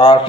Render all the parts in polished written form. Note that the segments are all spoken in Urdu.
8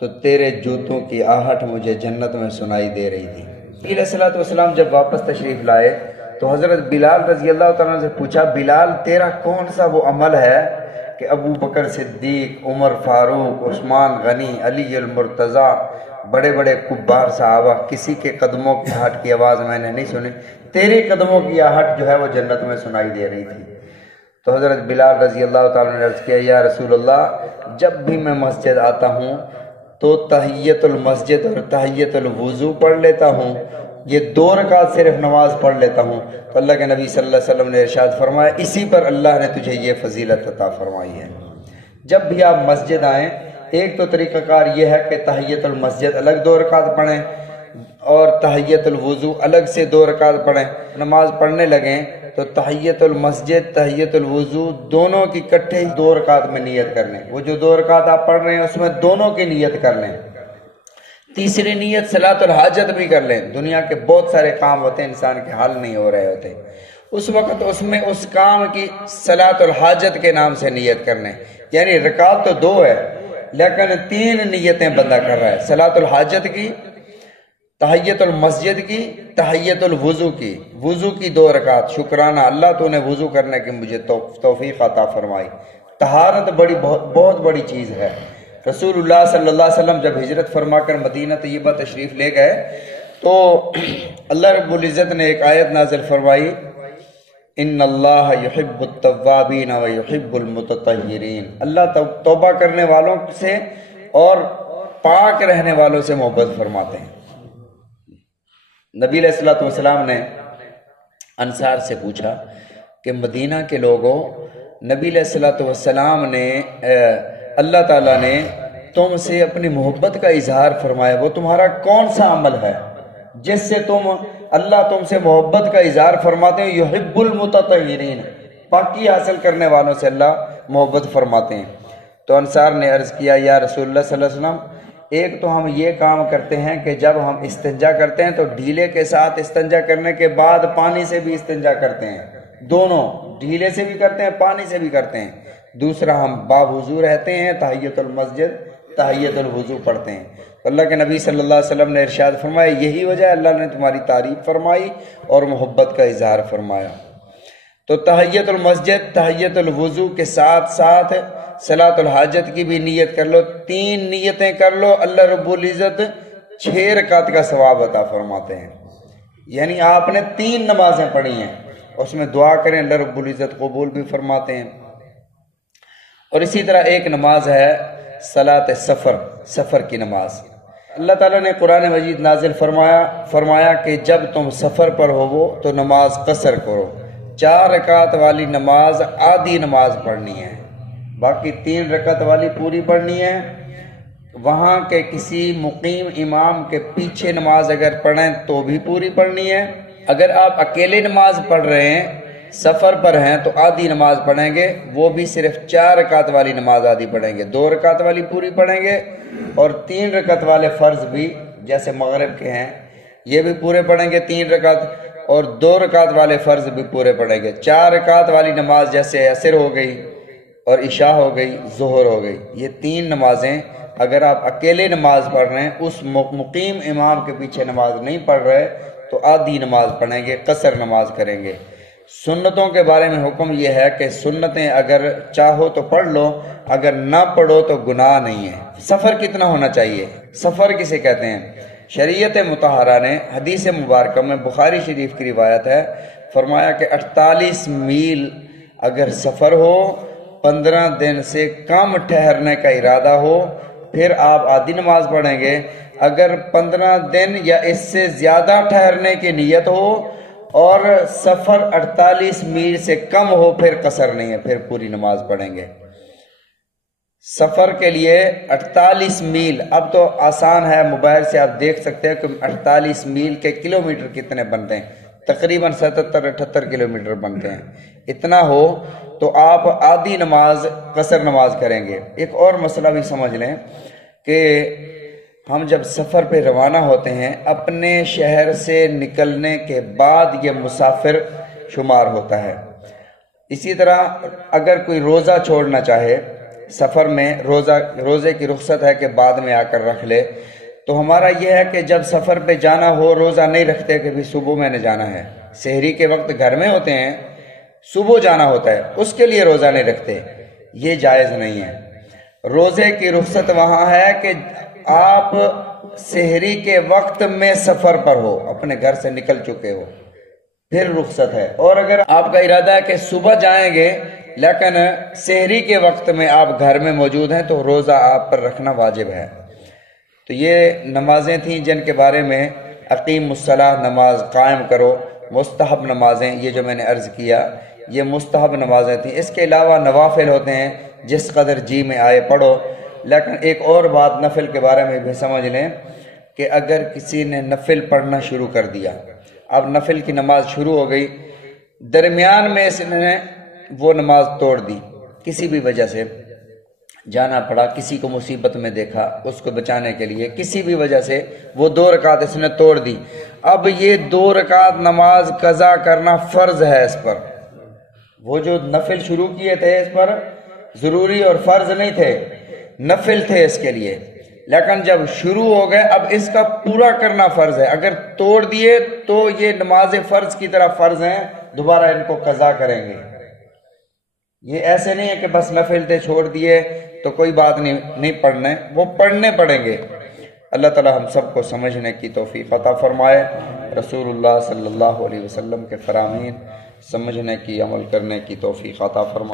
تو تیرے جوتوں کی آہٹ مجھے جنت میں سنائی دے رہی تھی۔ نبی علیہ الصلوۃ والسلام جب واپس تشریف لائے تو حضرت بلال رضی اللہ تعالیٰ عنہ سے پوچھا، بلال تیرا کون سا وہ عمل ہے کہ ابو بکر صدیق، عمر فاروق، عثمان غنی، علی المرتضیٰ، بڑے بڑے کبار صحابہ، کسی کے قدموں کی آہٹ کی آواز میں نے نہیں سنی، تیرے قدموں کی آہٹ جو ہے وہ جنت میں سنائی دے رہی تھی۔ تو حضرت بلال رضی اللہ تعالیٰ نے عرض کیا، یا رسول اللہ جب بھی میں مسجد آتا ہوں تو تحیت المسجد اور تحیت الوضو پڑھ لیتا ہوں، یہ 2 رکعت صرف نماز پڑھ لیتا ہوں۔ تو اللہ کے نبی صلی اللہ علیہ وسلم نے ارشاد فرمایا، اسی پر اللہ نے تجھے یہ فضیلت عطا فرمائی ہے۔ جب بھی آپ مسجد آئیں، ایک تو طریقہ کار یہ ہے کہ تحیت المسجد الگ 2 رکعت پڑھیں اور تحیت الوضو الگ سے 2 رکعت پڑھیں۔ نماز پڑھنے لگیں تو تحیت المسجد، تحیت الوضو دونوں کی اکٹھے 2 رکعت میں نیت کر لیں۔ وہ جو 2 رکعت آپ پڑھ رہے ہیں اس میں دونوں کی نیت کر لیں۔ تیسری نیت صلاۃ الحاجت بھی کر لیں۔ دنیا کے بہت سارے کام ہوتے ہیں انسان کے حل نہیں ہو رہے ہوتے، اس وقت اس میں اس کام کی صلاۃ الحاجت کے نام سے نیت کر لیں۔ یعنی رکعت تو 2 ہے لیکن 3 نیتیں بندہ کر رہا ہے، صلاۃ الحاجت کی، تحیت المسجد کی، تحیت الوضو کی۔ وضو کی 2 رکعت، شکرانہ اللہ تو نے وضو کرنے کی مجھے توفیق عطا فرمائی۔ طہارت بہت بڑی چیز ہے۔ رسول اللہ صلی اللہ علیہ وسلم جب ہجرت فرما کر مدینہ طیبہ تشریف لے گئے تو اللہ رب العزت نے ایک آیت نازل فرمائی، ان اللہ یحب التوابین و یحب المتطہرین۔ اللہ توبہ کرنے والوں سے اور پاک رہنے والوں سے محبت فرماتے ہیں۔ نبی علیہ الصلوۃ والسلام نے انصار سے پوچھا کہ مدینہ کے لوگوں، نبی علیہ الصلوۃ والسلام نے اللہ تعالیٰ نے تم سے اپنی محبت کا اظہار فرمایا، وہ تمہارا کون سا عمل ہے جس سے اللہ تم سے محبت کا اظہار فرماتے ہیں؟ یحب المتطہرین، پاکی حاصل کرنے والوں سے اللہ محبت فرماتے ہیں۔ تو انصار نے عرض کیا، یا رسول اللہ صلی اللہ علیہ وسلم ایک تو ہم یہ کام کرتے ہیں کہ جب ہم استنجا کرتے ہیں تو ڈھیلے کے ساتھ استنجا کرنے کے بعد پانی سے بھی استنجا کرتے ہیں، دونوں ڈھیلے سے بھی کرتے ہیں پانی سے بھی کرتے ہیں۔ دوسرا ہم باوضو رہتے ہیں، تحیت المسجد تحیت الوضو پڑھتے ہیں۔ اللہ کے نبی صلی اللہ علیہ وسلم نے ارشاد فرمایا، یہی وجہ ہے اللہ نے تمہاری تعریف فرمائی اور محبت کا اظہار فرمایا۔ تو تحیت المسجد تحیت الوضو کے ساتھ ساتھ صلاۃ الحاجت کی بھی نیت کر لو، 3 نیتیں کر لو، اللہ رب العزت 6 رکعت کا ثواب عطا فرماتے ہیں۔ یعنی آپ نے 3 نمازیں پڑھی ہیں، اس میں دعا کریں اللہ رب العزت قبول بھی فرماتے ہیں۔ اور اسی طرح ایک نماز ہے صلاۃ سفر کی نماز۔ اللہ تعالیٰ نے قرآن مجید نازل فرمایا کہ جب تم سفر پر ہو تو نماز قصر کرو، 4 رکعت والی نماز آدھی نماز پڑھنی ہے، باقی 3 رکعت والی پوری پڑھنی ہے۔ وہاں کے کسی مقیم امام کے پیچھے نماز اگر پڑھیں تو بھی پوری پڑھنی ہے۔ اگر آپ اکیلے نماز پڑھ رہے ہیں، سفر پر ہیں، تو آدھی نماز پڑھیں گے، وہ بھی صرف 4 رکعت والی نماز آدھی پڑھیں گے، 2 رکعت والی پوری پڑھیں گے، اور 3 رکعت والے فرض بھی جیسے مغرب کے ہیں یہ بھی پورے پڑھیں گے 3 رکعت، اور 2 رکعت والے فرض بھی پورے پڑھیں گے۔ 4 رکعت والی نماز جیسے عصر ہو گئی اور عشاء ہو گئی، ظہر ہو گئی، یہ 3 نمازیں اگر آپ اکیلے نماز پڑھ رہے ہیں، اس مقیم امام کے پیچھے نماز نہیں پڑھ رہے، تو آدھی نماز پڑھیں گے، قصر نماز کریں گے۔ سنتوں کے بارے میں حکم یہ ہے کہ سنتیں اگر چاہو تو پڑھ لو، اگر نہ پڑھو تو گناہ نہیں ہے۔ سفر کتنا ہونا چاہیے؟ سفر کسے کہتے ہیں؟ شریعت مطہرہ نے حدیث مبارکہ میں بخاری شریف کی روایت ہے، فرمایا کہ 48 میل اگر سفر ہو، 15 دن سے کم ٹھہرنے کا ارادہ ہو، پھر آپ آدھی نماز پڑھیں گے۔ اگر 15 دن یا اس سے زیادہ ٹھہرنے کی نیت ہو اور سفر 48 میل سے کم ہو، پھر قصر نہیں ہے، پھر پوری نماز پڑھیں گے۔ سفر کے لیے 48 میل، اب تو آسان ہے، موبائل سے آپ دیکھ سکتے ہیں کہ 48 میل کے کلومیٹر کتنے بنتے ہیں، تقریباً 77-78 کلومیٹر بنتے ہیں۔ اتنا ہو تو آپ آدھی نماز قصر نماز کریں گے۔ ایک اور مسئلہ بھی سمجھ لیں کہ ہم جب سفر پہ روانہ ہوتے ہیں، اپنے شہر سے نکلنے کے بعد یہ مسافر شمار ہوتا ہے۔ اسی طرح اگر کوئی روزہ چھوڑنا چاہے سفر میں روزے کی رخصت ہے کہ بعد میں آ کر رکھ لے، تو ہمارا یہ ہے کہ جب سفر پہ جانا ہو روزہ نہیں رکھتے کہ بھی صبح میں نے جانا ہے، سحری کے وقت گھر میں ہوتے ہیں، صبح جانا ہوتا ہے، اس کے لیے روزہ نہیں رکھتے، یہ جائز نہیں ہے۔ روزے کی رخصت وہاں ہے کہ آپ سحری کے وقت میں سفر پر ہو، اپنے گھر سے نکل چکے ہو، پھر رخصت ہے۔ اور اگر آپ کا ارادہ ہے کہ صبح جائیں گے لیکن سحری کے وقت میں آپ گھر میں موجود ہیں تو روزہ آپ پر رکھنا واجب ہے۔ تو یہ نمازیں تھیں جن کے بارے میں اقیم الصلاۃ، نماز قائم کرو، مستحب نمازیں، یہ جو میں نے عرض کیا یہ مستحب نمازیں تھیں۔ اس کے علاوہ نوافل ہوتے ہیں، جس قدر جی میں آئے پڑھو۔ لیکن ایک اور بات نفل کے بارے میں بھی سمجھ لیں کہ اگر کسی نے نفل پڑھنا شروع کر دیا، اب نفل کی نماز شروع ہو گئی، درمیان میں اس نے وہ نماز توڑ دی، کسی بھی وجہ سے جانا پڑا، کسی کو مصیبت میں دیکھا، اس کو بچانے کے لیے کسی بھی وجہ سے وہ 2 رکعت اس نے توڑ دی، اب یہ 2 رکعت نماز قضا کرنا فرض ہے اس پر۔ وہ جو نفل شروع کیے تھے اس پر ضروری اور فرض نہیں تھے، نفل تھے اس کے لیے، لیکن جب شروع ہو گئے اب اس کا پورا کرنا فرض ہے۔ اگر توڑ دیے تو یہ نماز فرض کی طرح فرض ہیں، دوبارہ ان کو قضا کریں گے۔ یہ ایسے نہیں ہے کہ بس نفل تھے چھوڑ دیے تو کوئی بات نہیں پڑھنے، وہ پڑھنے پڑیں گے۔ اللہ تعالی ہم سب کو سمجھنے کی توفیق عطا فرمائے، رسول اللہ صلی اللہ علیہ وسلم کے فرامین سمجھنے کی، عمل کرنے کی توفیق عطا فرمائے۔